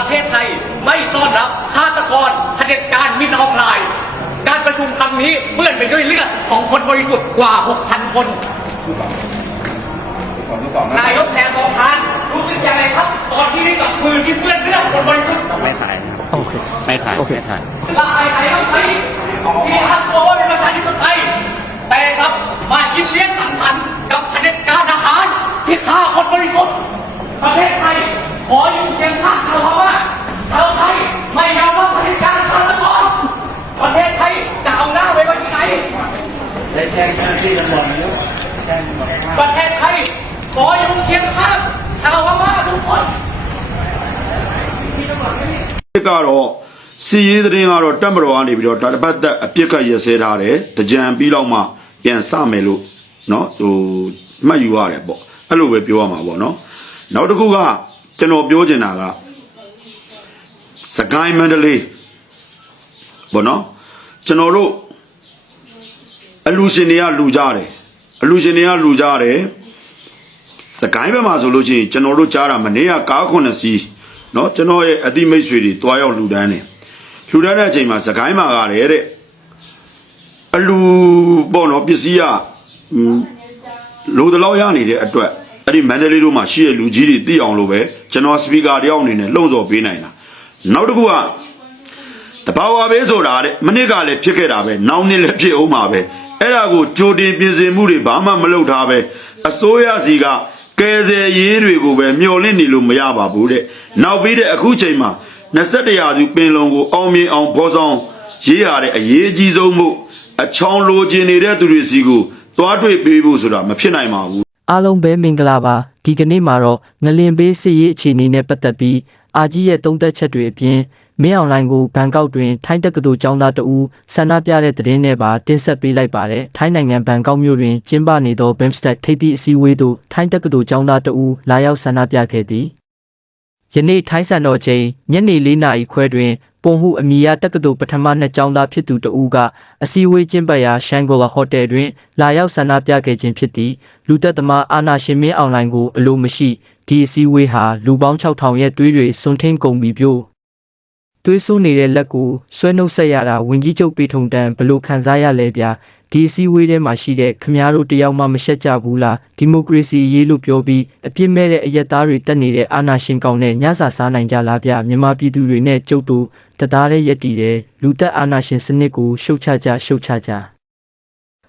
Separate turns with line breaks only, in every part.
ประเทศไทยไม่ต้อนรับฆาตกรเผด็จการมินออฟไลน์การประชุมครั้งนี้เปื้อนไปด้วยเลือดของคนบริสุทธิ์กว่า 6,000 คน
ก่อนดูก่อนนะ
นายกแทนสองพานรู้สึกยังไงครับ ตอนที่ได้จับมือที่เปื้อนเลือดคนบริสุทธิ์
ไม่ถ่ายโอเคไม่ถ่ายโอเคถ่าย
ละอายไหนต้องไปที่อ้างตัวว่าเป็นประชาธิปไตย
စစ်ကတော့စီရေးသတင်းကတော့တက်မတော်ကနေပြီးတော့ဒါတစ်ပတ်သက်အပြစ်ကရစဲထားတယ်တကြံပြီးတော့မှပြန်စမယ်လို့เนาะဟိုမှတ်ယူရတယ်ပေါ့အဲ့လိုပဲပြောရမှာပေါ့เนาะနောက်တစ်ခုကကျွန်တော်ပြောချင်တာကစကိုင်းမန္တလေးပေါ့เนาะကျွန်တော်တို့အလူရှင်တွေကလူကြတယ်အလူရှင်တွေကလူကြတယ် စကိုင်းဘက်မှာဆိုလို့ရှိရင်ကျွန်တော်တို့ကြားတာမနေ့ကကားခုနှစ်စီး เนาะကျွန်တော်ရဲ့အတိမိတ်ဆွေတွေတွားရောက်လှူဒန်းတယ်လှူဒန်းတဲ့အချိန်မှာစကိုင်းမှာကလည်းတဲ့အလူပေါ့နော်ပစ္စည်းကဟွန်းလိုတလောက်ရနေတဲ့အတွက်အဲ့ဒီမန္တလေးတို့မှာရှိတဲ့လူကြီးတွေသိအောင်လို့ပဲကျွန်တော်စပီကာတယောက်အနေနဲ့လှုံ့ဆော်ပေးနိုင်တာနောက်တစ်ခုကတဘာဝပဲဆိုတာတဲ့မနစ်ကလည်းဖြစ်ခဲ့တာပဲနောက်နှစ်လည်းဖြစ်အောင်မှာပဲအဲ့ဒါကိုကြိုတင်ပြင်ဆင်မှုတွေဘာမှမလုပ်ထားပဲအစိုးရစီက ကယ်ဆယ်ရေးတွေကိုပဲမျှော်လင့်နေလို့မရပါဘူးတဲ့နောက်ပြီးတဲ့အခုချိန်မှာ21ရာစုပင်လုံကိုအောင်မြင်အောင်ဖော်ဆောင်ရေးရတဲ့အရေးအကြီးဆုံးမှုအချောင်းလိုချင်နေတဲ့သူတွေစီကိုတွားတွေ့ပေးဖို့ဆိုတာမဖြစ်နိုင်ပါဘူး
အားလုံးပဲမင်္ဂလာပါဒီကနေ့မှာတော့ငလင်ဘေးစစ်ရေးအခြေအနေနဲ့ပတ်သက်ပြီးအာကြီးရဲ့တုံးသက်ချက်တွေအပြင် မင်းအွန်လိုင်းကိုဘန်ကောက်တွင်ထိုင်းတက္ကသိုလ်ကျောင်းသားတဦးဆန္ဒပြတဲ့သတင်းနဲ့ပါတင်ဆက်ပေးလိုက်ပါတယ်ထိုင်းနိုင်ငံဘန်ကောက်မြို့တွင်ကျင်းပနေသော BIMSTEC ထိပ်သီးအစည်းအဝေးသို့ထိုင်းတက္ကသိုလ်ကျောင်းသားတဦးလာရောက်ဆန္ဒပြခဲ့သည်ယနေ့ထိုင်းစံတော်ချိန်ညနေ၄နာရီခွဲတွင်ပုံဟုအမီယာတက္ကသိုလ်ပထမနှစ်ကျောင်းသားဖြစ်သူတဦးကအစည်းအဝေးကျင်းပရာရှန်ဂိုလာဟိုတယ်တွင်လာရောက်ဆန္ဒပြခဲ့ခြင်းဖြစ်သည်လူသက်သမားအာနာရှင်မင်းအွန်လိုင်းကိုအလိုမရှိဒီအစည်းအဝေးဟာလူပေါင်း6000ရဲ့သွေးတွေစွန့်ထင်းကုန်ပြီပြို့ သွေးဆိုးနေတဲ့လက်ကိုဆွဲနှုတ်ဆက်ရတာဝင်ကြီးချုပ်ပေထုံတန်ဘလို့ခံစားရလဲဗျာဒီအစည်းအဝေးထဲမှာရှိတဲ့ခမားတို့တယောက်မှမရှက်ကြဘူးလားဒီမိုကရေစီအရေးလို့ပြောပြီးအပြစ်မဲ့တဲ့အယက်သားတွေတက်နေတဲ့အာဏာရှင်ကောင်နဲ့ညစာစားနိုင်ကြလားဗျမြန်မာပြည်သူတွေနဲ့ကြုတ်တူတသားတဲ့ရက်တည်တဲ့လူသက်အာဏာရှင်စနစ်ကိုရှုတ်ချကြရှုတ်ချကြ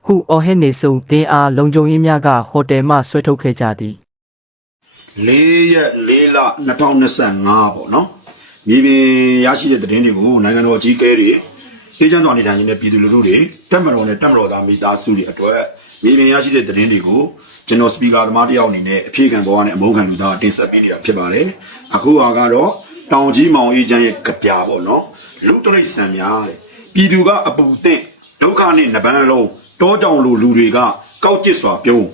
ဟုအော်ဟဲနေဆုံတင်းအားလုံခြုံရေးများကဟိုတယ်မှဆွဲထုတ်ခဲ့ကြသည်
၄ရက်၄လ2025ပေါ့နော် မြေပြင်ရရှိတဲ့သတင်းတွေကိုနိုင်ငံတော်အကြီးအကဲတွေအေဂျင့်တော်နေတိုင်းနဲ့ပြည်သူလူထုတွေတက်မတော်နဲ့တက်မတော်သားမိသားစုတွေအတွက်မြေပြင်ရရှိတဲ့သတင်းတွေကိုကျွန်တော်စပီကာသမားတယောက်အနေနဲ့အပြေခံပေါ်ကနေအမုန်းခံလူသားတင်ဆက်ပေးနေတာဖြစ်ပါတယ်အခုဟာကတော့တောင်ကြီးမောင်အေးချမ်းရဲ့ကြပြပေါ့နော်လူတရိတ်ဆန်များတဲ့ပြည်သူကအပူတင့်ဒုက္ခနဲ့နဘန်းလုံးတောကြောင်လူလူတွေကကောက်ကျစ်စွာပြုံး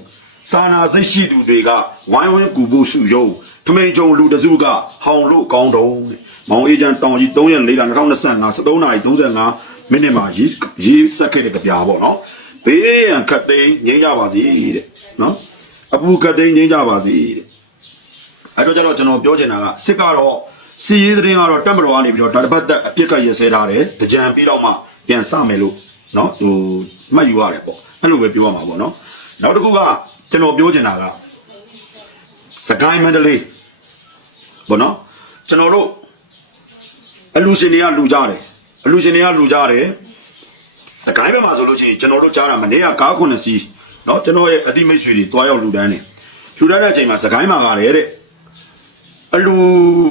စာနာစိတ်ရှိသူတွေကဝိုင်းဝန်းကူဖို့စုယုံထမိန်ကြုံလူတစုကဟောင်လို့ကောင်းတော့တဲ့မောင်အေးချန်တောင်ကြီး3ရက်4လ2025 13နာရီ35မိနစ်မှာရေးရေးဆက်ခဲ့တဲ့ကြပြာပေါ့နော်ဘေးရန်ခတ်သိမ်းငြိမ်းကြပါစေတဲ့နော်အပူခတ်သိမ်းငြိမ်းကြပါစေတဲ့အဲ့တော့ကျတော့ကျွန်တော်ပြောချင်တာကစစ်ကတော့စီရေးသတင်းကတော့တက်မတော်ကနေပြီးတော့ဒါတစ်ပတ်သက်အပြစ်ကရစဲထားတယ်ကြံပြီးတော့မှပြန်စမယ်လို့နော်ဟိုမှတ်ယူရတယ်ပေါ့အဲ့လိုပဲပြောရမှာပေါ့နော်နောက်တစ်ခုက ကျွန်တော်ပြောချင်တာကစကိုင်းမန္တလေးပေါ့နော်ကျွန်တော်တို့အလူရှင်တွေကလူကြတယ်အလူရှင်တွေကလူကြတယ်စကိုင်းဘက်မှာဆိုလို့ရှိရင်ကျွန်တော်တို့ကြားတာမနေ့ကကားခုနှစ်စီးเนาะကျွန်တော်ရဲ့အတိမိတ်ဆွေတွေတွားရောက်လူတန်းတယ်လူတန်းတဲ့အချိန်မှာစကိုင်းမှာကလည်းတဲ့အလူ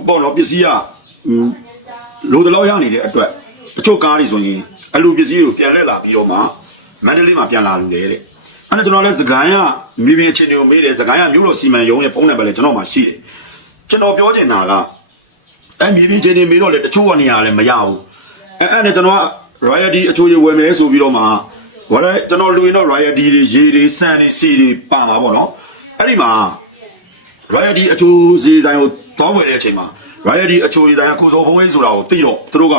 ပေါ့နော်ပစ္စည်းကဟွန်းလိုတလောက်ရနေတဲ့အတွက်တချို့ကားတွေဆိုရင်အလူပစ္စည်းကိုပြန်လဲလာပြီးတော့မှမန္တလေးမှာပြန်လာလူတယ်တဲ့ အဲ့ဒါကျွန်တော်လည်းစကိုင်းကမြေပြင်အခြေအနေကိုမေးတယ်စကိုင်းကမြို့တော်စီမံရုံးရဲ့ဖုန်းနံပါတ်လည်းကျွန်တော်မှရှိတယ်ကျွန်တော်ပြောချင်တာကအဲ့မြေပြင်အခြေအနေမေးတော့လေတချို့ကနေရာလည်းမရဘူးအဲ့အဲ့နဲ့ကျွန်တော်က royalty အချိုးကြီးဝယ်မယ်ဆိုပြီးတော့မှဝယ်တယ်ကျွန်တော်လူရင်တော့ royalty တွေရေတွေစံတွေစီတွေပါမှာပေါ့နော်အဲ့ဒီမှာ royalty အချိုးစီတိုင်းကိုတောင်းဝယ်တဲ့အချိန်မှာ royalty အချိုးစီတိုင်းကကိုစောဖုံးရေးဆိုတာကိုသိတော့သူတို့က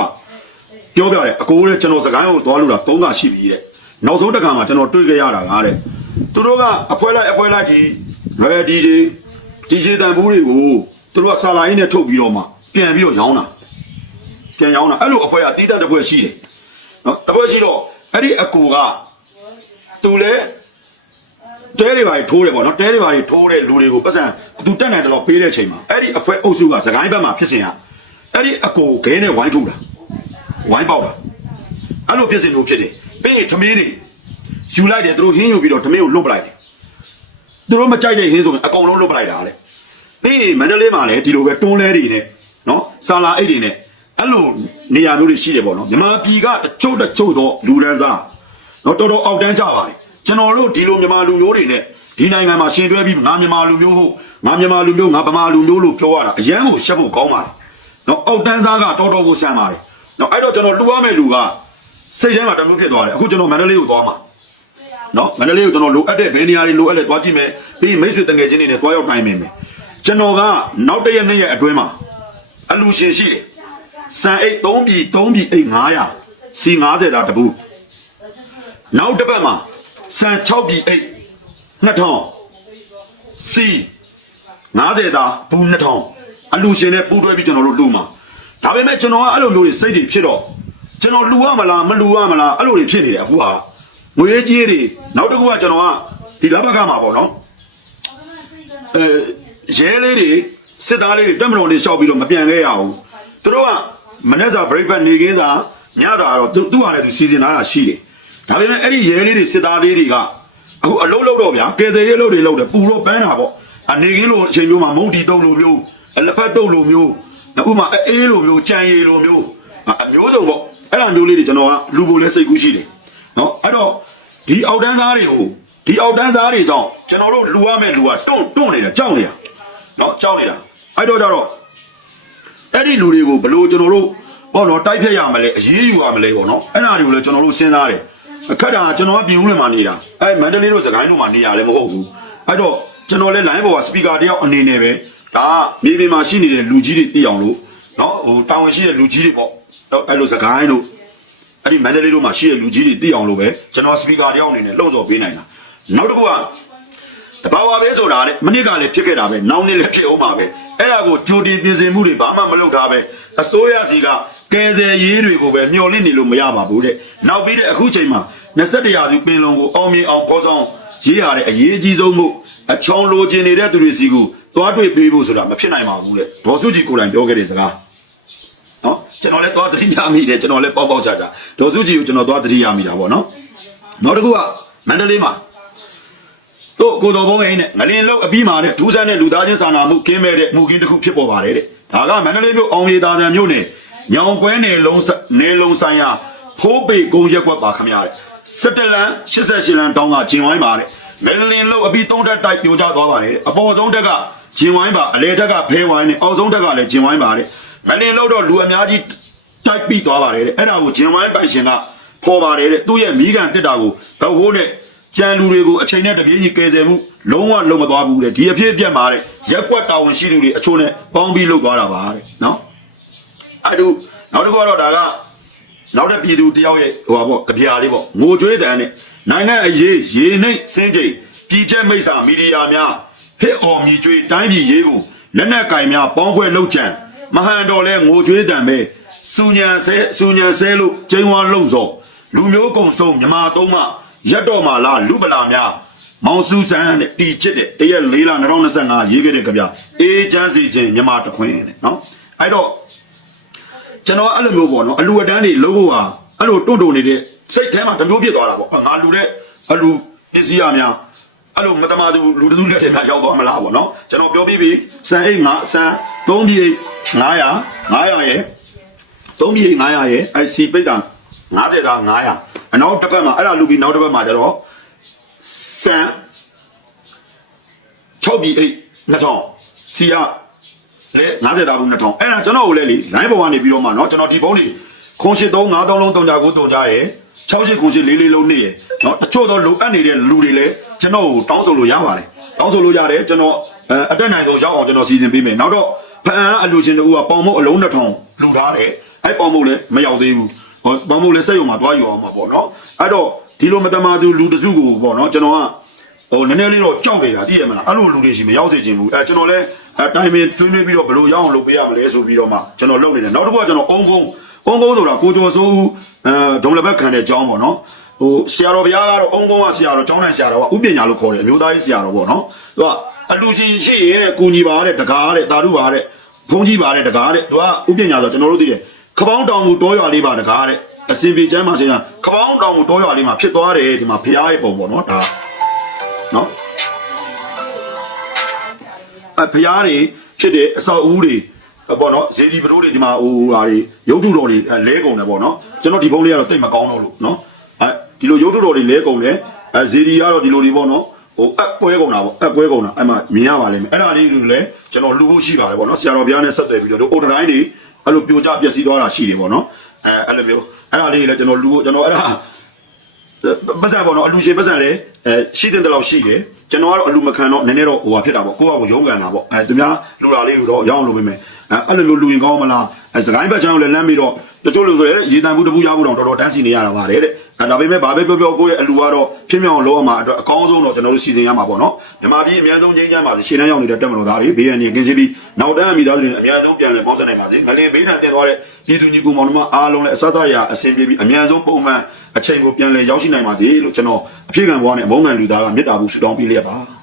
ပြောပြတယ်အကိုတဲ့ကျွန်တော်စကိုင်းကိုသွားလို့တာ၃ကရှိပြီတဲ့ နောက်ဆုံးတစ်ခါမှာကျွန်တော်တွေ့ကြရတာကားတဲ့သူတို့ကအဖွဲလိုက်အဖွဲလိုက်ဒီ royalty တွေဒီခြေတံဘူးတွေကိုသူတို့ကဆာလာရင်းနဲ့ထုတ်ပြီးတော့မှပြန်ပြီးတော့ရောင်းတာပြန်ရောင်းတာအဲ့လိုအဖွဲ့ကတီးတတ်တစ်ဖွဲ့ရှိတယ်နော်တစ်ဖွဲ့ရှိတော့အဲ့ဒီအကူကသူလည်းတဲတွေပါထိုးတယ်ပေါ့နော်တဲတွေပါထိုးတဲ့လူတွေကိုပတ်စံသူတက်နိုင်တယ်လို့ပေးတဲ့အချိန်မှာအဲ့ဒီအဖွဲ့အုပ်စုကစကိုင်းဘက်မှာဖြစ်စဉ်ကအဲ့ဒီအကူခဲနဲ့ဝိုင်းထုတ်တာဝိုင်းပေါက်တာအဲ့လိုဖြစ်စဉ်လို့ဖြစ်တယ် ပြီးရင်ထမင်းတွေယူလိုက်တယ်သူတို့ဟင်းယူပြီးတော့ထမင်းကိုလွတ်ပလိုက်တယ်သူတို့မကြိုက်တဲ့ဟင်းဆိုရင်အကုန်လုံးလွတ်ပလိုက်တာလေပြီးရင်မန္တလေးမှာလည်းဒီလိုပဲတွန်းလဲတွေနဲ့နော်ဆာလာအိတ်တွေနဲ့အဲ့လိုနေရာမျိုးတွေရှိတယ်ပေါ့နော်မြန်မာပြည်ကတချို့တချို့တော့လူဒန်းစားနော်တော်တော်အောက်တန်းကြပါလေကျွန်တော်တို့ဒီလိုမြန်မာလူမျိုးတွေနဲ့ဒီနိုင်ငံမှာရှင်တွဲပြီးငါမြန်မာလူမျိုးဟုတ်ငါမြန်မာလူမျိုးငါဗမာလူမျိုးလို့ပြောရတာအရန်ကိုရှက်ဖို့ကောင်းပါတယ်နော်အောက်တန်းစားကတော်တော်ကိုဆန်ပါတယ်နော်အဲ့တော့ကျွန်တော်လူရမယ့်လူက စိတ်ထဲမှာတမျိုးဖြစ်သွားတယ်အခုကျွန်တော်မန္တလေးကိုသွားမှာနော်မန္တလေးကိုကျွန်တော်လိုအပ်တဲ့ဘယ်နေရာတွေလိုအပ်လဲသွားကြည့်မယ်ပြီးရင်မိတ်ဆွေတငယ်ချင်းတွေနဲ့သွားရောက်တိုင်းမယ်မယ်ကျွန်တော်ကနောက်တစ်ရက်နှစ်ရက်အတွင်းမှာအလူရှင်ရှိတယ်စံအိတ်3ပြီ3ပြီအိတ်900စီ90တာတပူနောက်တစ်ပတ်မှာစံ6ပြီအိတ်2000စီ90တာဘူး2000အလူရှင်နဲ့ပူးတွဲပြီးကျွန်တော်တို့လူမှာဒါပေမဲ့ကျွန်တော်ကအဲ့လိုမျိုးတွေစိတ်တွေဖြစ်တော့ ကျွန်တော်လူရမလားမလူရမလားအဲ့လိုတွေဖြစ်နေတယ်အခုဟာငွေကြီးတွေနောက်တစ်ခုကကျွန်တော်ကဒီလဘကမှာပေါ့နော်အဲရဲလေးတွေစစ်သားလေးတွေတက်မတော်လေးရှောက်ပြီးတော့မပြန်ခဲ့ရဘူးသူတို့ကမနေ့စာ breakfast နေခင်းစာညတာတော့သူသူ့ဟာလည်းသူစီစဉ်လာတာရှိတယ်ဒါပေမဲ့အဲ့ဒီရဲလေးတွေစစ်သားလေးတွေကအခုအလုံးလုံးတော့ဗျာကယ်တယ်ရဲလုံးတွေလုံးတယ်ပူတော့ပန်းတာပေါ့အနေခင်းလိုအချိန်မျိုးမှာမုံတီတုံလိုမျိုးအလက်ဖက်တုံလိုမျိုးဥပမာအေးလိုမျိုးကြံရည်လိုမျိုးအမျိုးစုံပေါ့ အဲ့လိုမျိုးလေးတွေကျွန်တော်ကလူပိုလဲစိတ်ကူးရှိတယ်နော်အဲ့တော့ဒီအောက်တန်းသားတွေကိုဒီအောက်တန်းသားတွေကြောင့်ကျွန်တော်တို့လူရမယ့်လူကတွန့်တွန့်နေတာကြောက်နေတာနော်ကြောက်နေတာအဲ့တော့ကြတော့အဲ့ဒီလူတွေကိုဘယ်လိုကျွန်တော်တို့ဘောနော်တိုက်ဖြတ်ရမလဲအရေးယူရမလဲပေါ့နော်အဲ့ဒါတွေကိုလည်းကျွန်တော်တို့စဉ်းစားတယ်အခက်တာကကျွန်တော်ကပြင်ဦးလွင်မှာနေတာအဲ့မန္တလေးတို့စကိုင်းတို့မှာနေရလည်းမဟုတ်ဘူးအဲ့တော့ကျွန်တော်လည်း line ပေါ်က speaker တယောက်အနေနဲ့ပဲဒါကမြေပြင်မှာရှိနေတဲ့လူကြီးတွေသိအောင်လို့နော်ဟိုတာဝန်ရှိတဲ့လူကြီးတွေပေါ့ နော်အဲ့လိုစကိုင်းတို့အဲ့ဒီမန္တလေးတို့မှာရှိတဲ့လူကြီးတွေသိအောင်လို့ပဲကျွန်တော်စပီကာတယောက်အနေနဲ့လှုံ့ဆော်ပေးနိုင်တာနောက်တစ်ခုကတဘာဝပဲဆိုတာလေမနစ်ကလည်းဖြစ်ခဲ့တာပဲနောက်နေ့လည်းဖြစ်အောင်ပါပဲအဲ့ဒါကိုကြိုတင်ပြင်ဆင်မှုတွေဘာမှမလုပ်ထားပဲအစိုးရစီကကယ်ဆယ်ရေးတွေကိုပဲမျှော်လင့်နေလို့မရပါဘူးတဲ့နောက်ပြီးတဲ့အခုချိန်မှာ21ရာစုပင်လုံကိုအောင်မြင်အောင်ပေါ်ဆောင်ရေးရတဲ့အရေးအကြီးဆုံးမှုအချောင်းလိုချင်နေတဲ့သူတွေစီကိုသွားတွေ့ပေးဖို့ဆိုတာမဖြစ်နိုင်ပါဘူးတဲ့ဒေါ်စုကြည်ကိုယ်တိုင်ပြောခဲ့တဲ့စကားနော် ကျွန်တော်လည်းသွားသတိရမိတယ်ကျွန်တော်လည်းပေါက်ပေါက်ချာချာဒေါ်စုကြည်ကိုကျွန်တော်သွားသတိရမိတာပေါ့နော်နောက်တစ်ခုကမန္တလေးမှာတို့ကိုတော်ဘုံအိမ်နဲ့ငလင်လောက်အပြီးမှာတဲ့ဒူးဆန်းတဲ့လူသားချင်းစာနာမှုကင်းမဲ့တဲ့မှုကင်းတစ်ခုဖြစ်ပေါ်ပါတယ်တဲ့ဒါကမန္တလေးမြို့အောင်ရည်သားတန်မြို့နယ်ညောင်ကွဲနယ်လုံးစနယ်လုံးဆိုင်ရာဖိုးပေကုန်းရက်ကွက်ပါခမရတဲ့စက်တလန်88လန်တောင်းကဂျင်ဝိုင်းပါတဲ့မန္တလေးလောက်အပြီးသုံးတက်တိုက်ပြိုကျသွားပါတယ်တဲ့အပေါ်ဆုံးတက်ကဂျင်ဝိုင်းပါအလေတက်ကဖဲဝိုင်းနဲ့အောက်ဆုံးတက်ကလည်းဂျင်ဝိုင်းပါတဲ့ မန္တလေးလောက်တော့လူအများကြီးတိုက်ပြီးသွားပါတယ်တဲ့အဲ့ဒါကိုဂျင်ဝိုင်းပိုင်ရှင်ကဖော်ပါတယ်တဲ့သူ့ရဲ့မိကန်တစ်တာကိုဘဝိုးနဲ့ကြံလူတွေကိုအချိန်နဲ့တပြေးညီကယ်ဆယ်မှုလုံးဝလုံးမသွားဘူးတဲ့ဒီအဖြစ်အပျက်မှာတဲ့ရက်ကွက်တာဝန်ရှိသူတွေအချို့နဲ့ပေါင်းပြီးလုပ်သွားတာပါတဲ့နော်အဲ့ဒုနောက်တစ်ခုကတော့ဒါကနောက်တဲ့ပြည်သူတယောက်ရဲ့ဟိုပါပေါ့ကြပြာလေးပေါ့ငိုကြွေးတန်နဲ့နိုင်ငံအရေးရေနှိမ့်စင်းချိန်ပြည်ချက်မိတ်ဆာမီဒီယာများဟစ်အော်မြည်ကြွေးတိုင်းပြည်ရေးကိုလက်နက်ကင်များပေါင်းခွဲလှုပ်ကြံ မဟန်တော်လဲငိုကြွေးတန်ပဲစူညံဆဲစူညံဆဲလို့ကျင်းဝါလုံစော်လူမျိုးကုံဆုံးမြမာသုံးမရက်တော်မာလားလူပလာများမောင်စုဆန်းတဲ့တီချစ်တဲ့တရက်၄လ2025ရေးခဲ့တဲ့ကြပြအေးချမ်းစီခြင်းမြမာတခွင်းတဲ့နော်အဲ့တော့ကျွန်တော်အဲ့လိုမျိုးပေါ့နော်အလူအတန်းတွေလုံးဖို့ဟာအဲ့လိုတွန့်တုံနေတဲ့စိတ်ထဲမှာတစ်မျိုးဖြစ်သွားတာပေါ့ငါလူတဲ့အလူပစ္စည်းရများ အဲ့လိုမတမာသူလူတစုလက်ထဲမှာရောက်သွားမလားပေါ့နော်ကျွန်တော်ပြောပြပြီးစံအိတ်ငါစံ3ပြည်900 900ရဲ့3ပြည်900ရဲ့အဲ့စီပိတ်တာ90တာ900အနောက်တစ်ဘက်မှာအဲ့ဒါလူပြီးနောက်တစ်ဘက်မှာကျတော့စံ6ပြည်အိတ်2000စီရလေ90တာဘူး2000အဲ့ဒါကျွန်တော်ကိုလည်းလေ line ပေါ်ကနေပြီးတော့မှနော်ကျွန်တော်ဒီပုံးနေခွန်ရှိ3 9000လုံးတုံကြကိုတုံကြရဲ့68ခွန်ရှိ4 4လုံးနေရဲ့နော်တချို့တော့လိုအပ်နေတဲ့လူတွေလည်း ကျွန်တော်ကိုတောင်းဆိုလို့ရပါတယ်တောင်းဆိုလို့ရတယ်ကျွန်တော်အတက်နိုင်ဆုံးရောက်အောင်ကျွန်တော်စီစဉ်ပေးမယ်နောက်တော့ဖအန်အလူချင်းတို့ကပေါင်မုတ်အလုံး2000လူထားတယ်အဲ့ပေါင်မုတ်လည်းမရောက်သေးဘူးဟောပေါင်မုတ်လည်းစက်ရုံမှာတွားယူအောင်မှာပေါ့နော်အဲ့တော့ဒီလိုမတမာသူလူတစုကိုပေါ့နော်ကျွန်တော်ကဟိုနည်းနည်းလေးတော့ကြောက်နေတာသိရမလားအဲ့လိုလူတွေရှိမရောက်စေချင်ဘူးအဲကျွန်တော်လည်းအတိုင်းပင်သွင်းပြီးတော့ဘယ်လိုရအောင်လုပ်ပေးရမလဲဆိုပြီးတော့မှကျွန်တော်လုပ်နေတယ်နောက်တစ်ခုကကျွန်တော်အုံကုန်း အုံကုန်းဆိုတာကိုကျော်စိုးအဲဒုံလက်ဘက်ခံတဲ့အကြောင်းပေါ့နော်ဟိုဆရာတော်ဘုရားကတော့အုံကုန်းကဆရာတော်ကျောင်းနိုင်ဆရာတော်ကဥပညာလို့ခေါ်တယ်အမျိုးသားကြီးဆရာတော်ပေါ့နော်သူကအလူရှင်ရှိရင်တဲ့ကိုညီပါတဲ့တကားတဲ့တာဓုပါတဲ့ဘုန်းကြီးပါတဲ့တကားတဲ့သူကဥပညာဆိုကျွန်တော်တို့သိတယ်ခပောင်းတောင်မူတောရွာလေးပါတကားတဲ့အစင်ပြေချမ်းပါရှင်ခပောင်းတောင်မူတောရွာလေးမှာဖြစ်သွားတယ်ဒီမှာဘုရားရဲ့ပုံပေါ့နော်ဒါနော်အဖျားတွေဖြစ်တဲ့အဆောက်အဦတွေအ ပေါ့နော်ဇေဒီဘရိုးတွေဒီမှာဟိုဟာတွေရုပ်ထုတော်တွေအဲလဲကုန်တယ်ပေါ့နော်ကျွန်တော်ဒီဘုံလေးကတော့တိတ်မကောင်းတော့လို့နော်အဲဒီလိုရုပ်ထုတော်တွေလဲကုန်တယ်အဲဇေဒီကတော့ဒီလိုတွေပေါ့နော်ဟိုအက်ကွဲကုန်တာပေါ့အက်ကွဲကုန်တာအဲ့မှာမြင်ရပါလိမ့်မယ်အဲ့ဒါလေးတွေလည်းကျွန်တော်လူဖို့ရှိပါတယ်ပေါ့နော်ဆရာတော်ဘုရားနဲ့ဆက်သွယ်ပြီးတော့ဒီအိုတတိုင်းတွေအဲ့လိုပြိုကျပျက်စီးသွားတာရှိတယ်ပေါ့နော်အဲအဲ့လိုမျိုးအဲ့ဒါလေးတွေလည်းကျွန်တော်လူဖို့ကျွန်တော်အဲ့ဒါ ပတ်စံပေါ့နော်အလူရှင်ပတ်စံလည်းအဲရှိတဲ့တလောက်ရှိတယ်ကျွန်တော်ကတော့အလူမခံတော့နည်းနည်းတော့ဟိုဟာဖြစ်တာပေါ့ကိုယ့်ဟာကိုရုံးကန်တာပေါ့အဲသူများလူလာလေးကိုတော့ရအောင်လုပ်ပေးမယ်အဲအဲ့လိုမျိုးလူရင်ကောင်းမလားအဲစကိုင်းဘက်ချမ်းကိုလည်းလမ်းပြီးတော့ တချို့လူဆိုလည်းရေတံဘူးတပူရဖို့တော့တော်တော်တန်းစီနေရတာပါတယ်တဲ့အဲဒါပေမဲ့ဘာပဲပြောပြောကိုယ့်ရဲ့အလူကတော့ဖြစ်မြောက်အောင်လုပ်အောင်မှာအတွက်အကောင်းဆုံးတော့ကျွန်တော်တို့စီစဉ်ရမှာပေါ့နော်မြန်မာပြည်အများဆုံးငြိမ်းချမ်းပါစေရှင်းတန်းရောက်နေတဲ့တက်မတော်သားတွေဘေးရန်ကြီးကင်းစည်းပြီးနောက်တန်းအမိသားစုတွေအများဆုံးပြန်လည်ပေါင်းစပ်နိုင်ပါစေငလင်ဘေးဒဏ်တင်သွားတဲ့ပြည်သူညီကိုမောင်နှမအားလုံးလည်းအစသရအဆင်ပြေပြီးအများဆုံးပုံမှန်အချိန်ကိုပြန်လည်ရောက်ရှိနိုင်ပါစေလို့ကျွန်တော်အဖြစ်ခံဘွားနဲ့အမုန်းခံလူသားကမေတ္တာဘူးဆုတောင်းပေးလျက်ပါ